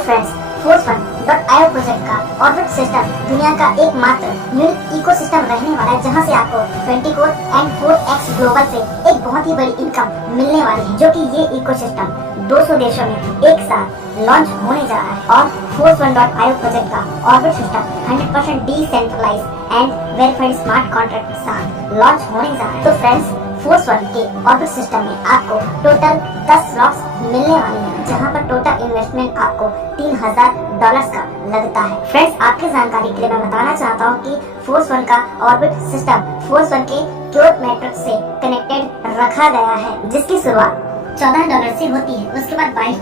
Friends, ForceOne.io project का orbit system दुनिया का एकमात्र यूनिक इकोसिस्टम रहने वाला है, जहां से आपको 20 कोर एंड 4x ग्लोबल से एक बहुत ही बड़ी इनकम मिलने वाली है, जो कि ये इकोसिस्टम 200 देशों में एक साथ लॉन्च होने जा रहा है। और ForceOne.io प्रोजेक्ट का orbit system 100% decentralize and verified smart contract के साथ लॉन्च होने जा रहा है। तो फ्रेंड्स, ForceOne के ऑर्बिट सिस्टम में आपको टोटल 10 स्लॉट्स मिलने वाले हैं, जहां पर टोटल इन्वेस्टमेंट आपको $3000 का लगता है। फ्रेंड्स, आपकी जानकारी के लिए मैं बताना चाहता हूं कि ForceOne का ऑर्बिट सिस्टम ForceOne के क्योट मैट्रिक्स से कनेक्टेड रखा गया है, जिसकी शुरुआत $14 से होती है। उसके बाद $22,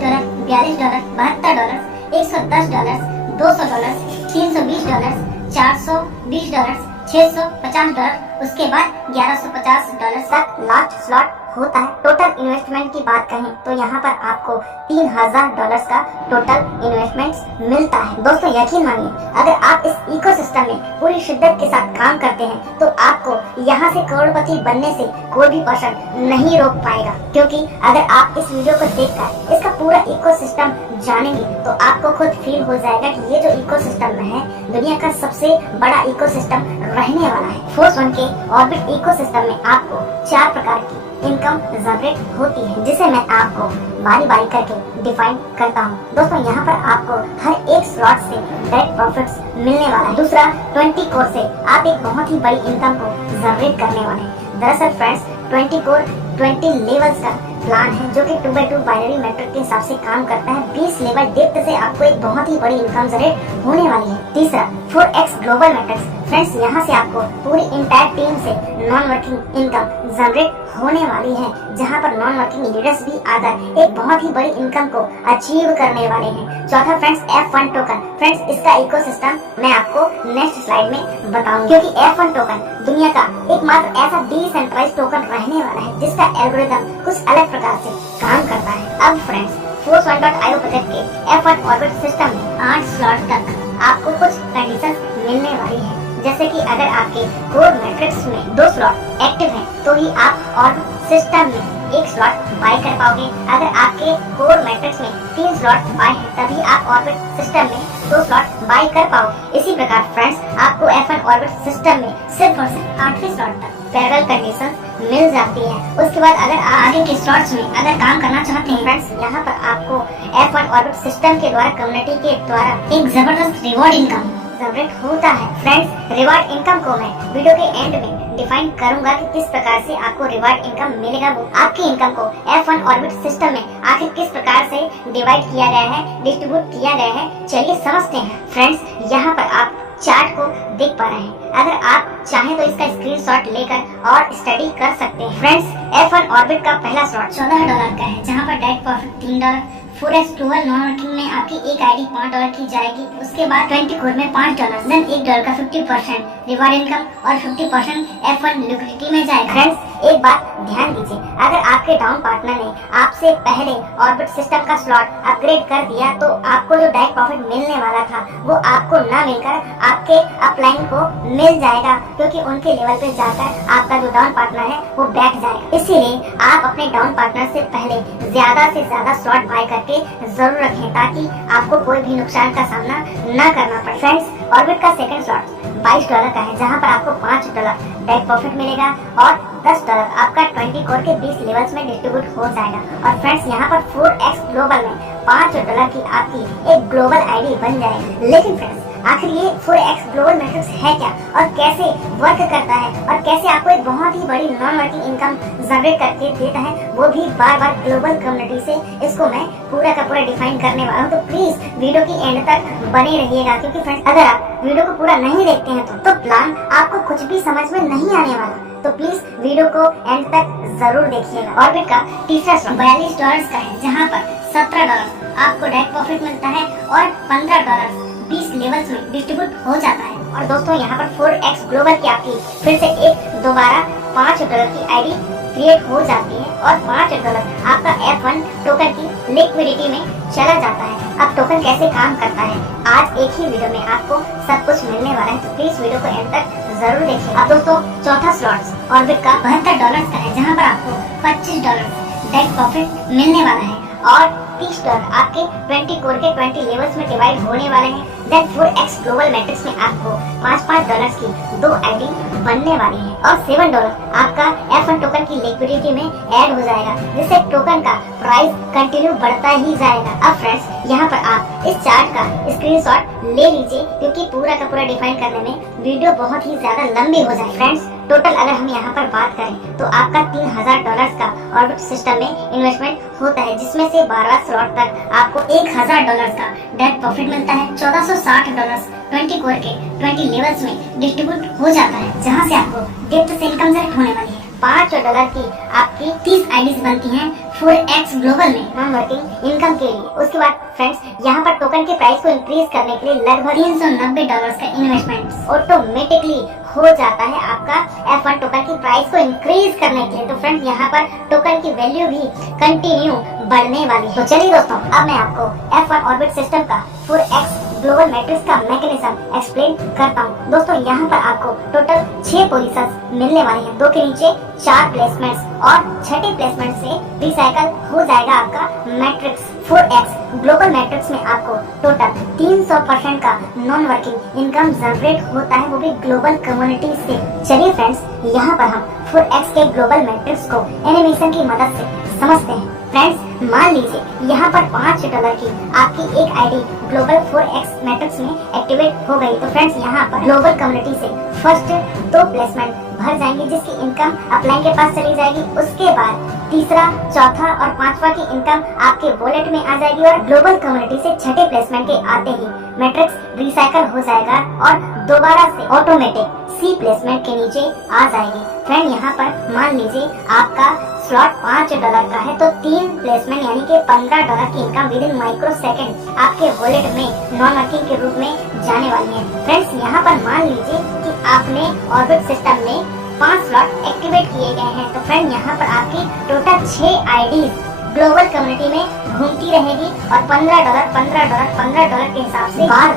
$42, $72, $110, $200, $320, $420, $650, उसके बाद $1150 तक लास्ट स्लॉट होता है। टोटल इन्वेस्टमेंट की बात कहें तो यहाँ पर आपको $3000 का टोटल इन्वेस्टमेंट मिलता है। दोस्तों, यकीन मानिए, अगर आप इस इकोसिस्टम में पूरी शिद्दत के साथ काम करते हैं तो आपको यहाँ से करोड़पति बनने से कोई भी पर्सन नहीं रोक पाएगा, क्योंकि अगर आप इस वीडियो को देखकर इसका पूरा इकोसिस्टम जानेंगे तो आपको खुद फील हो जाएगा कि ये जो इकोसिस्टम है दुनिया का सबसे बड़ा इकोसिस्टम रहने वाला है। ForceOne के ऑर्बिट इकोसिस्टम में आपको 4 प्रकार की इनकम जनरेट होती है, जिसे मैं आपको बारी बारी करके डिफाइन करता हूँ। दोस्तों, यहाँ पर आपको हर एक स्लॉट से डायरेक्ट प्रॉफिट्स मिलने वाला है। दूसरा, 20 कोर से आप एक बहुत ही बड़ी इनकम को जनरेट करने वाले हैं। दरअसल फ्रेंड्स, 20 कोर 20 लेवल्स का प्लान है, जो कि 2x2 बाइनरी मैट्रिक के हिसाब से काम करता है। 20 लेवल डेप्थ से आपको एक बहुत ही बड़ी इनकम जनरेट होने वाली है। तीसरा, 4x ग्लोबल मैट्रिक्स। फ्रेंड्स, यहाँ से आपको पूरी इंटायर टीम से नॉन वर्किंग इनकम जनरेट होने वाली है, जहाँ पर नॉन वर्किंग लीडर्स भी आकर एक बहुत ही बड़ी इनकम को अचीव करने वाले हैं। चौथा फ्रेंड्स, F1 टोकन। फ्रेंड्स, इसका इकोसिस्टम मैं आपको नेक्स्ट स्लाइड में बताऊंगी, क्योंकि F1 टोकन दुनिया का एकमात्र ऐसा डिसेंट्रलाइज्ड टोकन रहने वाला है जिसका एल्गोरिथम कुछ अलग प्रकार से काम करता है। अब फ्रेंड्स, ForceOne.io प्रोजेक्ट के F1 ऑर्बिट सिस्टम में 8 स्लॉट तक आपको कुछ कंडीशंस मिलने वाली है, जैसे कि अगर आपके कोर मैट्रिक्स में 2 स्लॉट एक्टिव हैं, तो ही आप ऑर्बिट सिस्टम में 1 स्लॉट बाय कर पाओगे। अगर आपके कोर मैट्रिक्स में 3 स्लॉट बाय है, तभी आप ऑर्बिट सिस्टम में 2 स्लॉट बाय कर पाओगे। इसी प्रकार फ्रेंड्स, आपको F1 ऑर्बिट सिस्टम में सिर्फ और सिर्फ 8वें स्लॉट तक पैरेलल कंडीशंस मिल जाती है। उसके बाद अगर आगे के स्लॉट्स में अगर काम करना चाहते हैं फ्रेंड्स, यहाँ पर आपको F1 ऑर्बिट सिस्टम के द्वारा कम्युनिटी के द्वारा एक जबरदस्त रिवॉर्ड इनकम जनरेट होता है। फ्रेंड्स, रिवार्ड इनकम को मैं वीडियो के एंड में डिफाइन करूंगा कि किस प्रकार से आपको रिवार्ड इनकम मिलेगा। वो आपकी इनकम को F1 ऑर्बिट सिस्टम में आखिर किस प्रकार से डिवाइड किया गया है, डिस्ट्रीब्यूट किया गया है, चलिए समझते हैं। फ्रेंड्स, यहाँ पर आप चार्ट को देख पा रहे हैं। अगर आप चाहें तो इसका स्क्रीनशॉट लेकर और स्टडी कर सकते हैं। फ्रेंड्स, F1 ऑर्बिट का पहला स्लॉट $14 का है, जहाँ पर direct profit $3, 4x global non working में आपकी एक आईडी $5 की जाएगी। उसके बाद 20 कोर में $5, देन $1 का 50% रिवार्ड इनकम और 50% F1 लिक्विडिटी में जाएगा। फ्रेंड्स, एक बात ध्यान दीजिए, अगर आपके डाउन पार्टनर ने आपसे पहले ऑर्बिट सिस्टम का स्लॉट अपग्रेड कर दिया, तो आपको जो डायरेक्ट प्रॉफिट मिलने वाला था वो आपको न मिलकर आपके अपलाइन को मिल जाएगा, क्योंकि उनके लेवल पे जाकर आपका जो डाउन पार्टनर है वो बैठ जाएगा। इसीलिए आप अपने डाउन पार्टनर से पहले ज्यादा से ज्यादा स्लॉट बाय करके जरूर रखें, ताकि आपको कोई भी नुकसान का सामना न करना पड़े। फ्रेंड्स, ऑर्बिट का सेकंड स्लॉट $22 का है, जहां पर आपको $5 डायरेक्ट प्रॉफिट मिलेगा और $10 आपका 20 कोर के 20 लेवल्स में डिस्ट्रीब्यूट हो जाएगा। और फ्रेंड्स, यहाँ पर 4x ग्लोबल में $5 की आपकी एक ग्लोबल आईडी बन जाएगी। लेकिन फ्रेंड्स, आखिर ये 4x ग्लोबल मैट्रिक्स है क्या और कैसे वर्क करता है और कैसे आपको एक बहुत ही बड़ी नॉन वर्किंग इनकम जनरेट करके देता है, वो भी बार बार ग्लोबल कम्युनिटी से इसको मैं पूरा का पूरा डिफाइन करने वाला हूँ। तो प्लीज वीडियो की एंड तक बने रहिएगा, क्योंकि फ्रेंड्स, अगर आप वीडियो को पूरा नहीं देखते हैं तो प्लान आपको कुछ भी समझ में नहीं आने वाला। तो प्लीज वीडियो को एंड तक जरूर देखिएगा। ऑर्बिट का तीसरा स्लॉट $42 का है, जहाँ पर $17 आपको डायरेक्ट प्रॉफिट मिलता है और $15 20 लेवल्स में डिस्ट्रीब्यूट हो जाता है। और दोस्तों, यहाँ पर 4x ग्लोबल की आपकी फिर से एक दोबारा $5 की आईडी क्रिएट हो जाती है और $5 आपका F1 टोकन की लिक्विडिटी में चला जाता है। अब टोकन कैसे काम करता है, आज एक ही वीडियो में आपको सब कुछ मिलने वाला है, तो प्लीज वीडियो को एंड तक जरूर देखिए। अब दोस्तों, चौथा स्लॉट ऑर्बिट का $72 का है, जहाँ पर आपको $25 डायरेक्ट प्रॉफिट मिलने वाला है और $30 आपके 20 कोर के 20 लेवल्स में डिवाइड होने वाले हैं। देन 4x ग्लोबल मैट्रिक्स में आपको $5 की 2 आईडी बनने वाली है और $7 आपका F1 टोकन की लिक्विडिटी में ऐड हो जाएगा, जिससे टोकन का प्राइस कंटिन्यू बढ़ता ही जाएगा। अब फ्रेंड्स यहाँ पर आप इस चार्ट का स्क्रीनशॉट ले लीजिए, क्योंकि पूरा का पूरा डिफाइन करने में वीडियो बहुत ही ज्यादा लंबी हो जाए। फ्रेंड्स टोटल अगर हम यहाँ पर बात करें तो आपका $3000 का ऑर्बिट सिस्टम में इन्वेस्टमेंट होता है, जिसमें से 12 स्लॉट तक आपको $1000 का नेट प्रॉफिट मिलता है। $1460 20 कोर के 20 लेवल्स में डिस्ट्रीब्यूट हो जाता है, जहाँ से आपको डेप्थ से इनकम जनरेट होने वाली है। $5 की आपकी 30 आईडीज बनती हैं 4x ग्लोबल में नॉन वर्किंग इनकम के लिए। उसके बाद फ्रेंड्स यहाँ पर टोकन के प्राइस को इंक्रीज करने के लिए लगभग $390 का इन्वेस्टमेंट ऑटोमेटिकली हो जाता है आपका F1 टोकन की प्राइस को इंक्रीज करने के लिए। तो फ्रेंड्स यहाँ पर टोकन की वैल्यू भी कंटिन्यू बढ़ने वाली है। तो चलिए दोस्तों, अब मैं आपको F1 ऑर्बिट सिस्टम का 4x ग्लोबल मैट्रिक्स का मैकेनिज्म एक्सप्लेन करता हूँ। दोस्तों यहाँ पर आपको टोटल 6 पोजीशंस मिलने वाली हैं। 2 के नीचे 4 प्लेसमेंट्स और 6ठी प्लेसमेंट से रिसाइकल हो जाएगा आपका मैट्रिक्स। 4x ग्लोबल मैट्रिक्स में आपको टोटल 300% का नॉन वर्किंग इनकम जनरेट होता है, वो भी ग्लोबल कम्युनिटी से। चलिए फ्रेंड्स, यहाँ पर हम 4x के ग्लोबल मैट्रिक्स को एनिमेशन की मदद से समझते हैं। फ्रेंड्स मान लीजिए यहाँ पर $5 की आपकी एक आईडी ग्लोबल 4x मैट्रिक्स में एक्टिवेट हो गई। तो फ्रेंड्स यहाँ पर ग्लोबल कम्युनिटी से फर्स्ट 2 प्लेसमेंट भर जाएंगे, जिसकी इनकम अपलाइन के पास चली जाएगी। उसके बाद तीसरा, चौथा और 5वां की इनकम आपके वॉलेट में आ जाएगी और ग्लोबल कम्युनिटी से 6ठे प्लेसमेंट के आते ही मैट्रिक्स रिसाइकल हो जाएगा और दोबारा से ऑटोमेटिक C प्लेसमेंट के नीचे आ जाएगी। फ्रेंड यहाँ पर मान लीजिए आपका स्लॉट $5 का है, तो 3 प्लेसमेंट यानी कि $15 की income with in micro second आपके वॉलेट में नॉन वर्किंग के रूप में जाने वाली है। फ्रेंड्स यहाँ पर मान लीजिए कि आपने ऑर्बिट सिस्टम में 5 स्लॉट एक्टिवेट किए गए हैं। तो फ्रेंड यहाँ पर आपकी टोटल 6 आईडीज ग्लोबल कम्युनिटी में घूमती रहेगी और $15 के हिसाब से बार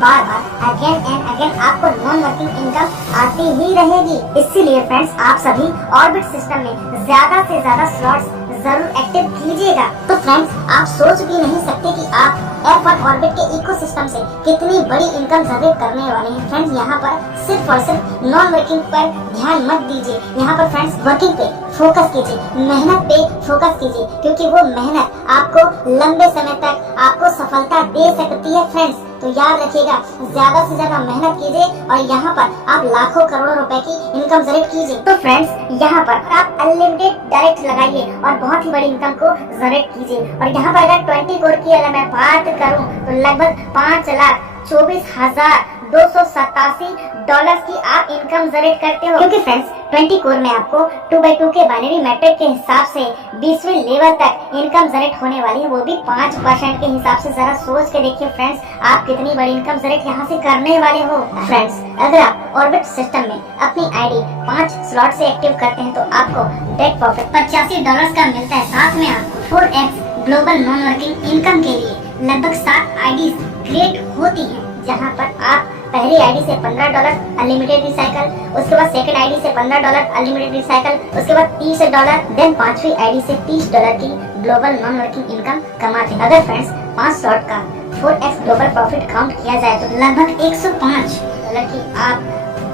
बार अगेन एंड अगेन आपको नॉन वर्किंग इनकम आती ही रहेगी। इसीलिए फ्रेंड्स आप सभी ऑर्बिट सिस्टम में ज्यादा से ज्यादा स्लॉट्स जरूर एक्टिव कीजिएगा। तो फ्रेंड्स आप सोच भी नहीं सकते कि आप F1 ऑर्बिट के इकोसिस्टम से कितनी बड़ी इनकम जनरेट करने वाले हैं। फ्रेंड्स यहाँ पर सिर्फ और सिर्फ नॉन वर्किंग पर ध्यान मत दीजिए, यहाँ पर फ्रेंड्स वर्किंग पे फोकस कीजिए, मेहनत पे फोकस कीजिए, क्योंकि वो मेहनत आपको लंबे समय तक आपको सफलता दे सकती है। फ्रेंड्स तो याद रखिएगा, ज्यादा से ज्यादा मेहनत कीजिए और यहाँ पर आप लाखों करोड़ों रुपए की इनकम जनरेट कीजिए। तो फ्रेंड्स यहाँ पर आप अनलिमिटेड डायरेक्ट लगाइए और बहुत ही बड़ी इनकम को जनरेट कीजिए। और यहाँ पर अगर 20 कोर की अगर मैं बात करूँ तो लगभग $5,24,287 की आप इनकम जनरेट करते हो, क्योंकि फ्रेंड्स 20 कोर में आपको 2x2 के बाइनरी मैट्रिक के हिसाब से 20वें लेवल तक इनकम जनरेट होने वाली है, वो भी 5% के हिसाब से। जरा सोच के देखिए फ्रेंड्स, आप कितनी बड़ी इनकम जनरेट यहाँ से करने वाले हो। फ्रेंड्स अगर आप ऑर्बिट सिस्टम में अपनी आईडी 5 स्लॉट से एक्टिव करते हैं तो आपको नेट प्रॉफिट $85 का मिलता है। साथ में आपको 4x global non working income के लिए लगभग 7 आईडी क्रिएट होती है, जहाँ पर आप पहली आईडी से $15 अनलिमिटेड रिसाइकल, उसके बाद सेकंड आईडी से $15 अनलिमिटेड रिसाइकल, उसके बाद $30, देन 5वीं आईडी से $30 की ग्लोबल नॉन वर्किंग इनकम कमाते हैं। अगर फ्रेंड्स 5 स्लॉट का 4x ग्लोबल प्रॉफिट काउंट किया जाए तो लगभग $105 की आप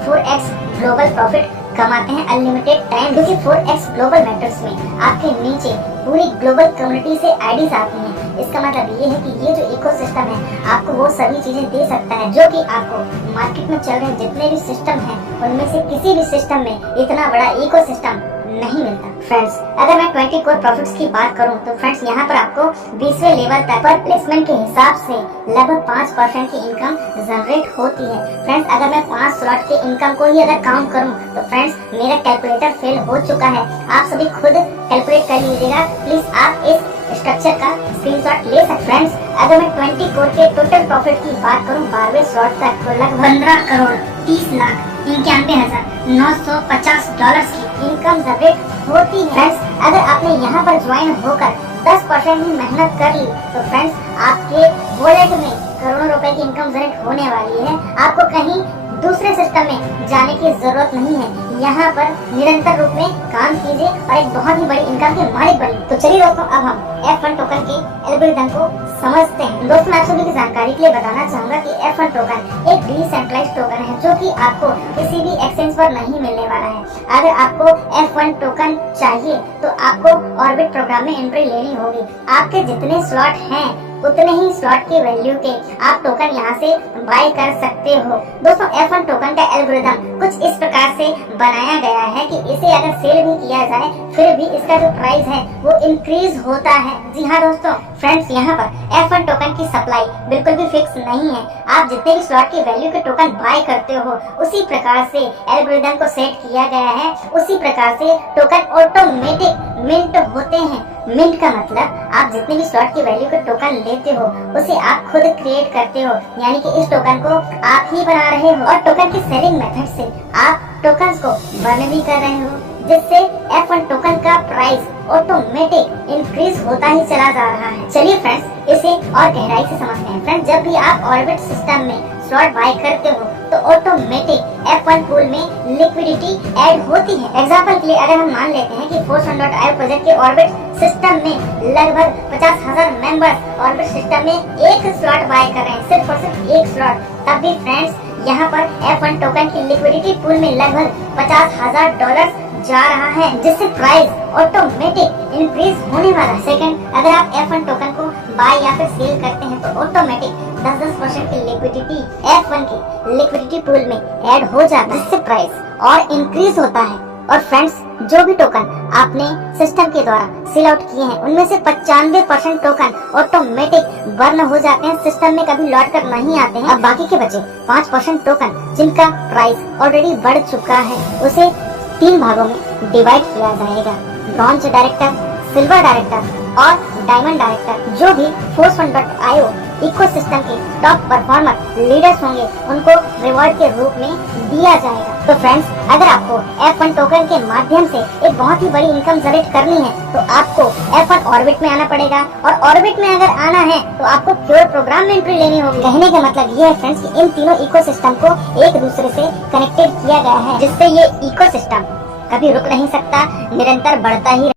4x ग्लोबल प्रॉफिट कमाते हैं अनलिमिटेड टाइम, क्योंकि 4x ग्लोबल मैट्रिक्स में आपके नीचे पूरी ग्लोबल कम्युनिटी से आईडीज आती हैं। इसका मतलब ये है कि ये जो इकोसिस्टम है आपको वो सभी चीजें दे सकता है जो कि आपको मार्केट में चल रहे जितने भी सिस्टम हैं उनमें से किसी भी सिस्टम में इतना बड़ा इकोसिस्टम नहीं मिलता। फ्रेंड्स अगर मैं 20 कोर प्रॉफिट्स की बात करूं तो फ्रेंड्स यहाँ पर आपको 20वें लेवल तक पर प्लेसमेंट के हिसाब से लगभग 5% की इनकम जनरेट होती है। फ्रेंड्स अगर मैं 5 स्लॉट के इनकम को ही अगर काउंट करूं तो फ्रेंड्स मेरा कैलकुलेटर फेल हो चुका है। आप सभी खुद कैलकुलेट कर लीजिएगा, प्लीज आप इस स्ट्रक्चर का स्क्रीनशॉट ले सकते। फ्रेंड्स अगर मैं 20 कोर के टोटल प्रॉफिट की बात करूं 12वें स्लॉट तक तो लगभग $15,30,91,950 की इनकम जनरेट होती है। फ्रेंड्स अगर आपने यहाँ पर ज्वाइन होकर 10% ही मेहनत कर ली तो फ्रेंड्स आपके वॉलेट में करोड़ों रुपए की इनकम जनरेट होने वाली है। आपको कहीं दूसरे सिस्टम में जाने की जरूरत नहीं है। यहाँ पर निरंतर रूप में काम कीजिए और एक बहुत ही बड़ी इनकम के मालिक बनिए। तो चलिए दोस्तों, अब हम F1 टोकन के एल्गोरिथम को समझते हैं। दोस्तों, मैं आप सभी की जानकारी के लिए बताना चाहूंगा कि F1 टोकन एक डिसेंट्रलाइज्ड टोकन है जो कि आपको किसी भी एक्सचेंज पर नहीं मिलने वाला है। अगर आपको F1 टोकन चाहिए तो आपको ऑर्बिट प्रोग्राम में एंट्री लेनी होगी। आपके जितने स्लॉट हैं उतने ही स्लॉट की वैल्यू के आप टोकन यहाँ से बाय कर सकते हो। दोस्तों, F1 टोकन का एल्गोरिथम कुछ इस प्रकार से बनाया गया है कि इसे अगर सेल भी किया जाए फिर भी इसका जो प्राइस है वो इंक्रीज होता है। जी हाँ दोस्तों, फ्रेंड्स, यहाँ पर F1 टोकन की सप्लाई बिल्कुल भी फिक्स नहीं है। आप जितने भी स्लॉट की वैल्यू के टोकन बाय करते हो उसी प्रकार से एल्गोरिथम को सेट किया गया है, उसी प्रकार से टोकन ऑटोमेटिक मिंट होते हैं। मिंट का मतलब आप जितने भी स्लॉट की वैल्यू के टोकन लेते हो उसे आप खुद क्रिएट करते हो, यानी कि इस टोकन को आप ही बना रहे हो और टोकन के सेलिंग मेथड से आप टोकन्स को बर्न भी कर रहे हो, जिससे F1 टोकन का प्राइस ऑटोमेटिक इंक्रीज होता ही चला जा रहा है। चलिए फ्रेंड्स, इसे और गहराई से समझते हैं। फ्रेंड्स, जब भी आप ऑर्बिट सिस्टम में स्लॉट बाय करते हो तो ऑटोमेटिक F1 पूल में लिक्विडिटी ऐड होती है। एग्जांपल के लिए अगर हम मान लेते हैं कि Force1.io प्रोजेक्ट के ऑर्बिट सिस्टम में लगभग 50,000 मेंबर्स ऑर्बिट सिस्टम में एक स्लॉट बाय कर रहे हैं, सिर्फ और सिर्फ एक स्लॉट, तब भी फ्रेंड्स यहाँ पर F1 टोकन की लिक्विडिटी पूल में लगभग $50,000 जा रहा है, जिससे प्राइस ऑटोमेटिक इंक्रीज होने वाला है। सेकंड, अगर आप F1 टोकन को बाय या फिर सेल करते हैं तो ऑटोमेटिक 10% की लिक्विडिटी F1 की लिक्विडिटी पूल में ऐड हो जाता है, जिससे प्राइस और इंक्रीज होता है। और फ्रेंड्स, जो भी टोकन आपने सिस्टम के द्वारा सेल आउट किए हैं उनमें से 95% टोकन ऑटोमेटिक बर्न हो जाते हैं, सिस्टम में कभी लौट कर नहीं आते हैं। अब बाकी के बचे 5% टोकन जिनका प्राइस ऑलरेडी बढ़ चुका है उसे 3 भागों में डिवाइड किया जाएगा। ब्रॉन्ज डायरेक्टर, सिल्वर डायरेक्टर और डायमंड डायरेक्टर। जो भी Force1.io इकोसिस्टम के टॉप परफॉर्मर लीडर्स होंगे उनको रिवॉर्ड के रूप में दिया जाएगा। तो फ्रेंड्स, अगर आपको F1 टोकन के माध्यम से एक बहुत ही बड़ी इनकम जनरेट करनी है तो आपको F1 ऑर्बिट में आना पड़ेगा, और ऑर्बिट में अगर आना है तो आपको प्योर प्रोग्राम में एंट्री लेनी होगी। कहने का मतलब ये है फ्रेंड्स कि इन तीनों इकोसिस्टम को एक दूसरे से कनेक्टेड किया गया है, जिससे ये इकोसिस्टम कभी रुक नहीं सकता, निरंतर बढ़ता ही